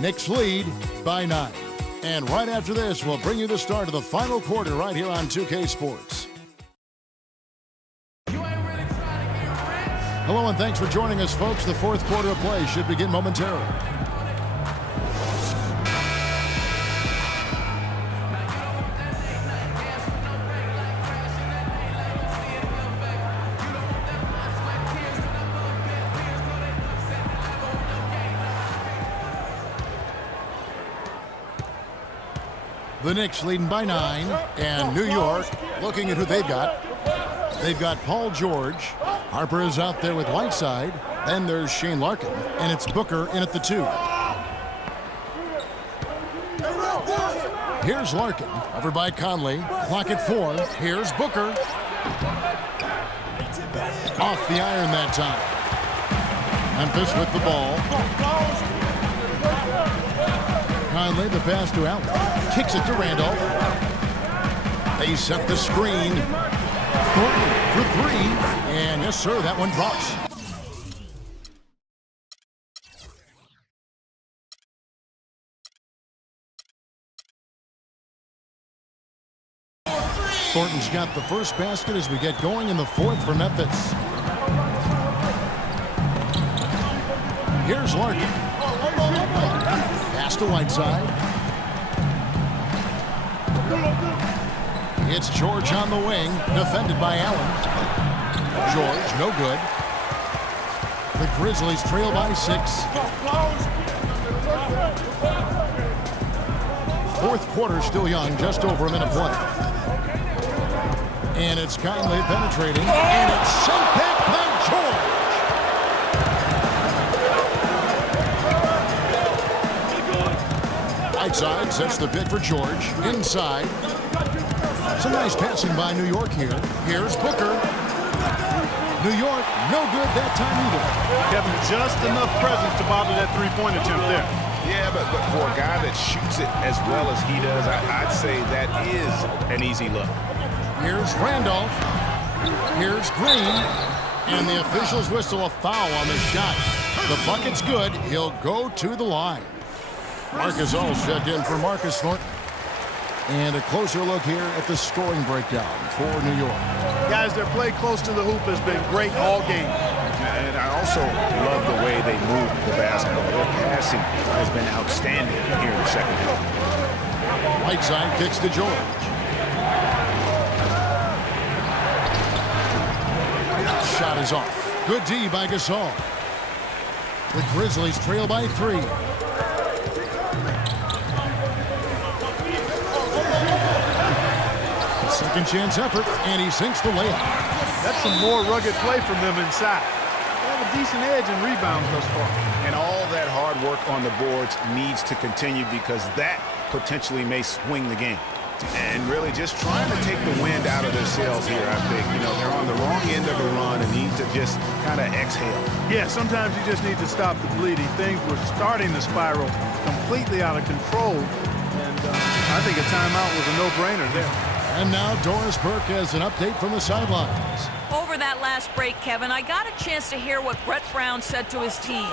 Knicks lead by 9. And right after this, we'll bring you the start of the final quarter right here on 2K Sports. Hello and thanks for joining us, folks. The fourth quarter of play should begin momentarily. The Knicks leading by 9, and New York looking at who they've got. They've got Paul George. Harper is out there with Whiteside. Then there's Shane Larkin, and it's Booker in at the 2. Here's Larkin, covered by Conley. Clock at 4. Here's Booker. Off the iron that time. Memphis with the ball. Conley, the pass to Allen. Kicks it to Randolph. They set the screen. Thornton for 3. And yes, sir, that one drops. Thornton's got the first basket as we get going in the fourth for Memphis. Here's Larkin. Pass to Whiteside. It's George on the wing, defended by Allen. George, no good. The Grizzlies trail by 6. Fourth quarter still young, just over a minute play. And it's Conley penetrating, and it's sent back by George. Whiteside sets the pick for George. Inside. Some nice passing by New York here. Here's Booker. New York, no good that time either. Kevin, just enough presence to bother that three-point attempt there. Yeah, but for a guy that shoots it as well as he does, I'd say that is an easy look. Here's Randolph. Here's Green. And the officials whistle a foul on the shot. The bucket's good. He'll go to the line. Marcus All checked in for Marcus Thornton. And a closer look here at the scoring breakdown for New York. Guys, their play close to the hoop has been great all game. And I also love the way they move the basketball. Their passing has been outstanding here in the second half. Whiteside kicks to George. Shot is off. Good D by Gasol. The Grizzlies trail by 3. Second chance effort, and he sinks the layup. That's some more rugged play from them inside. They have a decent edge in rebounds thus far. And all that hard work on the boards needs to continue because that potentially may swing the game. And really just trying to take the wind out of their sails here, I think. You know, they're on the wrong end of the run and need to just kind of exhale. Yeah, sometimes you just need to stop the bleeding. Things were starting to spiral completely out of control. And I think a timeout was a no-brainer there. And now Doris Burke has an update from the sidelines. Over that last break, Kevin, I got a chance to hear what Brett Brown said to his team.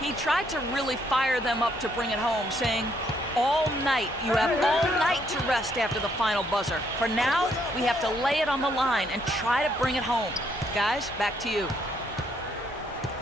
He tried to really fire them up to bring it home, saying, all night, you have all night to rest after the final buzzer. For now, we have to lay it on the line and try to bring it home. Guys, back to you.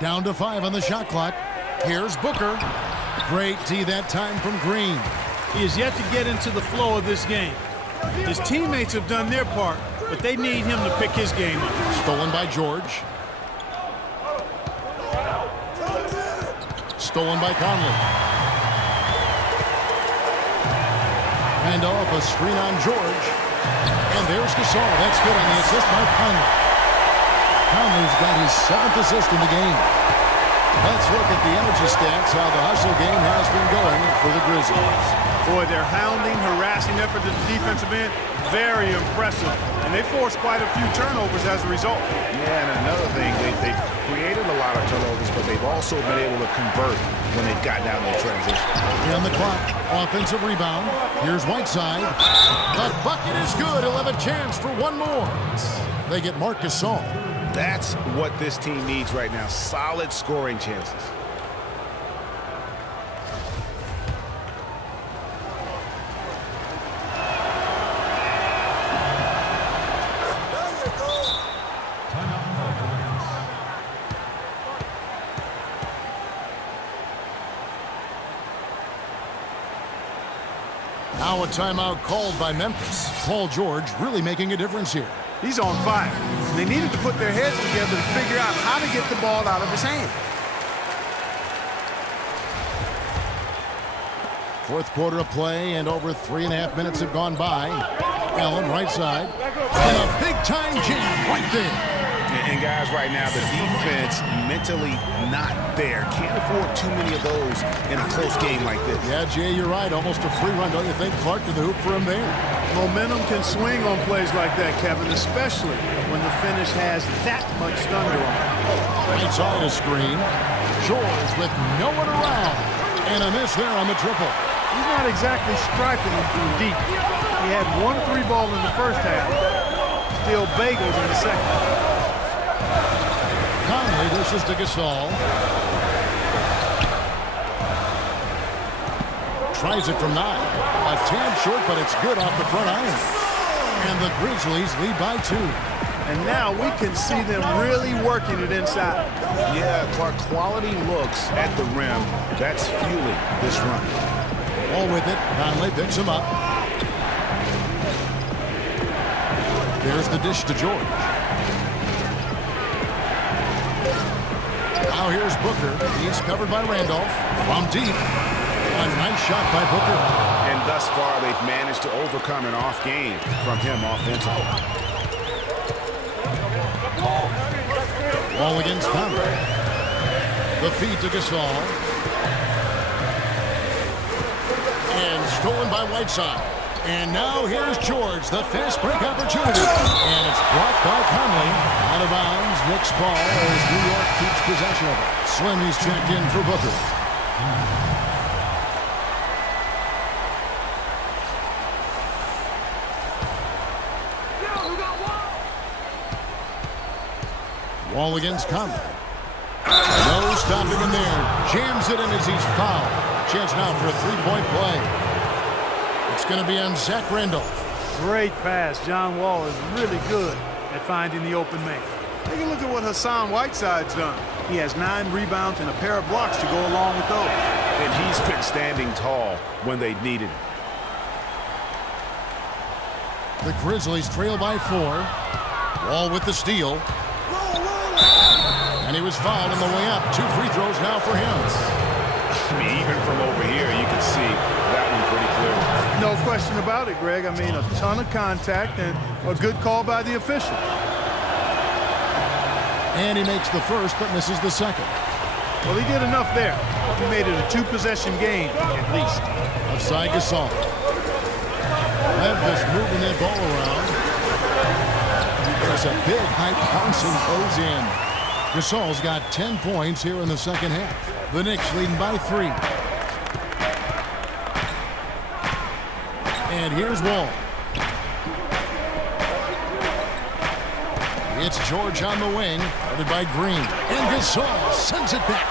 Down to 5 on the shot clock. Here's Booker. Great D that time from Green. He is yet to get into the flow of this game. His teammates have done their part, but they need him to pick his game up. Stolen by George. Stolen by Conley. Hand off a screen on George. And there's Gasol. That's good on the assist by Conley. Conley's got his 7th assist in the game. Let's look at the energy stats, how the hustle game has been going for the Grizzlies. Boy, their hounding, harassing effort at the defensive end, very impressive. And they forced quite a few turnovers as a result. Yeah, and another thing, they've created a lot of turnovers, but they've also been able to convert when they've gotten out in the transition. On the clock, offensive rebound. Here's Whiteside. The bucket is good. He'll have a chance for one more. They get Marc Gasol. That's what this team needs right now, solid scoring chances. Now a timeout called by Memphis. Paul George really making a difference here. He's on fire. They needed to put their heads together to figure out how to get the ball out of his hand. Fourth quarter of play, and over 3.5 minutes have gone by. Allen, right side. And a big-time jam right there. And guys, right now, the defense mentally not there. Can't afford too many of those in a close game like this. Yeah, Jay, you're right. Almost a free run, don't you think? Clark to the hoop for him there. Momentum can swing on plays like that, Kevin, especially when the finish has that much thunder on it. Right side a screen. George with no one around. And a miss there on the triple. He's not exactly striping him from deep. He had 1 3 ball in the first half. Still bagels in the second. Conley dishes to Gasol. Tries it from 9. A tad short, but it's good off the front iron. And the Grizzlies lead by 2. And now we can see them really working it inside. Yeah, Clark, quality looks at the rim. That's fueling this run. All with it. Conley picks him up. There's the dish to George. Now here's Booker. He's covered by Randolph. From deep. A nice shot by Booker. And thus far, they've managed to overcome an off game from him offensively. Ball against Conley. The feed to Gasol. And stolen by Whiteside. And now here's George, the fast break opportunity. And it's blocked by Conley. Out of bounds, Knicks ball as New York keeps possession of it. Slimy's checked in for Booker. Wall against Conley. No stopping him there. Jams it in as he's fouled. Chance now for a three-point play. It's going to be on Zach Randolph. Great pass. John Wall is really good at finding the open man. Take a look at what Hassan Whiteside's done. He has 9 rebounds and a pair of blocks to go along with those. And he's been standing tall when they needed him. The Grizzlies trail by 4. Wall with the steal. And he was fouled on the way up. 2 free throws now for him. I mean, even from over here, you can see that one pretty clearly. No question about it, Greg. I mean, a ton of contact and a good call by the official. And he makes the first, but misses the second. Well, he did enough there. He made it a 2-possession game, at least. Offside Gasol. Memphis moving that ball around. There's a big high bouncing goes in. Gasol's got 10 points here in the second half. The Knicks leading by 3. And here's Wall. It's George on the wing, guarded by Green. And Gasol sends it back.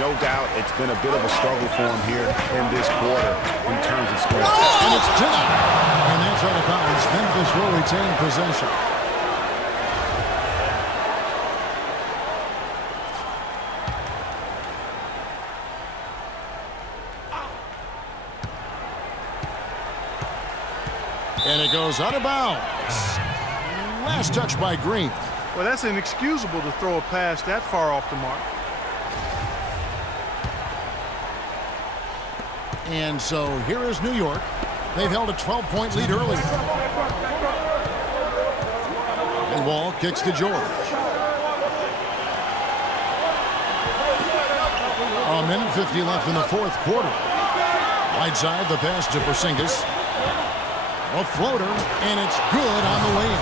No doubt it's been a bit of a struggle for him here in this quarter in terms of scoring. And it's denied. And that's out of bounds. Memphis will retain possession. And it goes out of bounds. Last touch by Green. Well, that's inexcusable to throw a pass that far off the mark. And so here is New York. They've held a 12-point lead early. And Wall kicks to George. A minute 50 left in the fourth quarter. Right side, the pass to Porzingis. A floater, and it's good on the way in.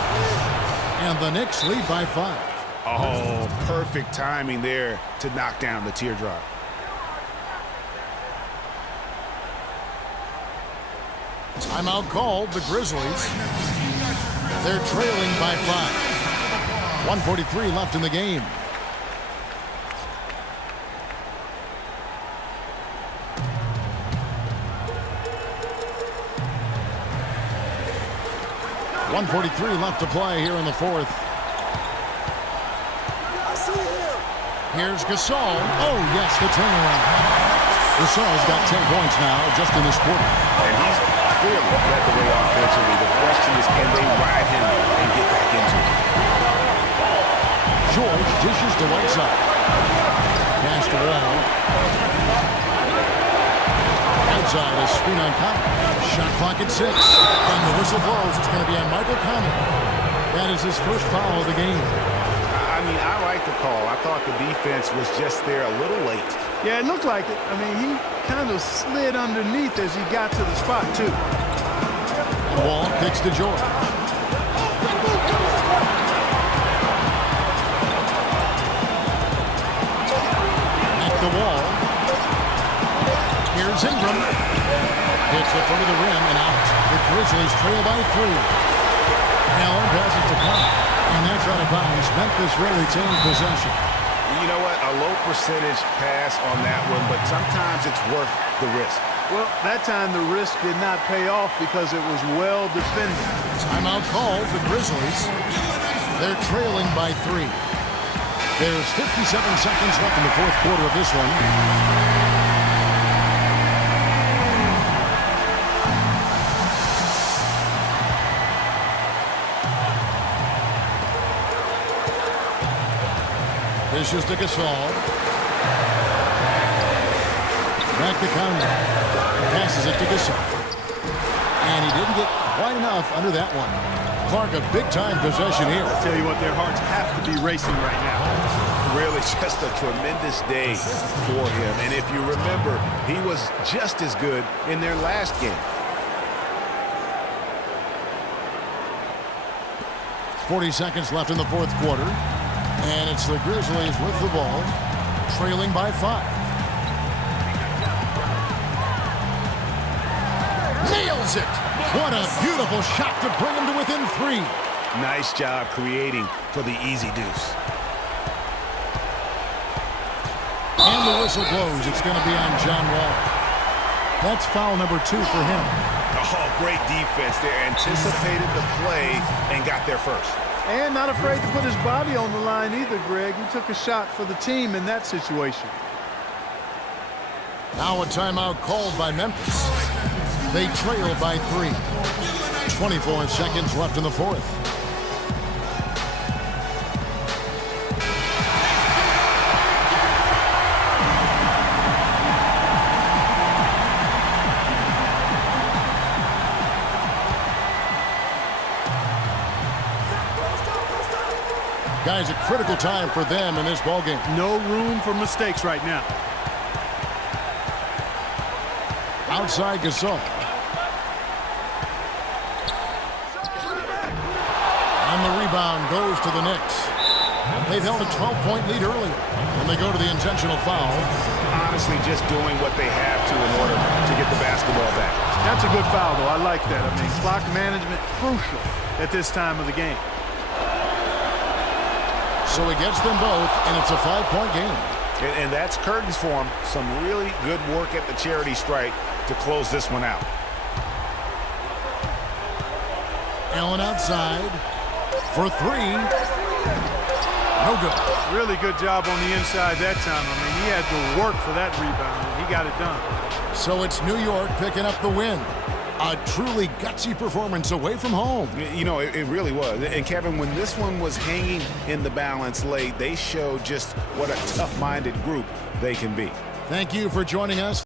And the Knicks lead by 5. Oh, perfect timing there to knock down the teardrop. Timeout called, the Grizzlies. They're trailing by 5. 1:43 left in the game. .143 left to play here in the fourth. Here's Gasol. Oh, yes, the turnaround. Gasol's got 10 points now just in this quarter. And he's clearly led the way offensively. The question is, can they ride him and get back into it? George dishes to Whiteside. Pass to Wall. Outside a screen on Conley. Shot clock at 6. And the whistle blows. It's going to be on Michael Conley. That is his first foul of the game. I mean, I like the call. I thought the defense was just there a little late. Yeah, it looked like it. I mean, he kind of slid underneath as he got to the spot, too. And Wall kicks to George. At the Wall. Here's Ingram. Hits the front of the rim and out. The Grizzlies trail by 3. Allen passes to Conley. And that's out of bounds. Memphis will retain possession. You know what? A low percentage pass on that one, but sometimes it's worth the risk. Well, that time the risk did not pay off because it was well defended. Timeout called the Grizzlies. They're trailing by 3. There's 57 seconds left in the fourth quarter of this one. This is to Gasol. Back to Conley. Passes it to Gasol. And he didn't get quite enough under that one. Clark, a big-time possession here. I'll tell you what, their hearts have to be racing right now. Really just a tremendous day for him. And if you remember, he was just as good in their last game. 40 seconds left in the fourth quarter. And it's the Grizzlies with the ball, trailing by 5. Nails it! What a beautiful shot to bring him to within 3. Nice job creating for the easy deuce. And the whistle blows. It's going to be on John Wall. That's foul number 2 for him. Oh, great defense there. Anticipated the play and got there first. And not afraid to put his body on the line either, Greg. He took a shot for the team in that situation. Now a timeout called by Memphis. They trail by 3. 24 seconds left in the fourth. Guys, a critical time for them in this ballgame. No room for mistakes right now. Outside Gasol. And the rebound goes to the Knicks. They've held a 12-point lead earlier. And they go to the intentional foul. Honestly, just doing what they have to in order to get the basketball back. That's a good foul, though. I like that. I mean, clock management crucial at this time of the game. So he gets them both, and it's a 5-point game. And that's curtains for him. Some really good work at the charity strike to close this one out. Allen outside for 3. No good. Really good job on the inside that time. I mean, he had to work for that rebound, and he got it done. So it's New York picking up the win. A truly gutsy performance away from home. You know, it really was. And, Kevin, when this one was hanging in the balance late, they showed just what a tough-minded group they can be. Thank you for joining us.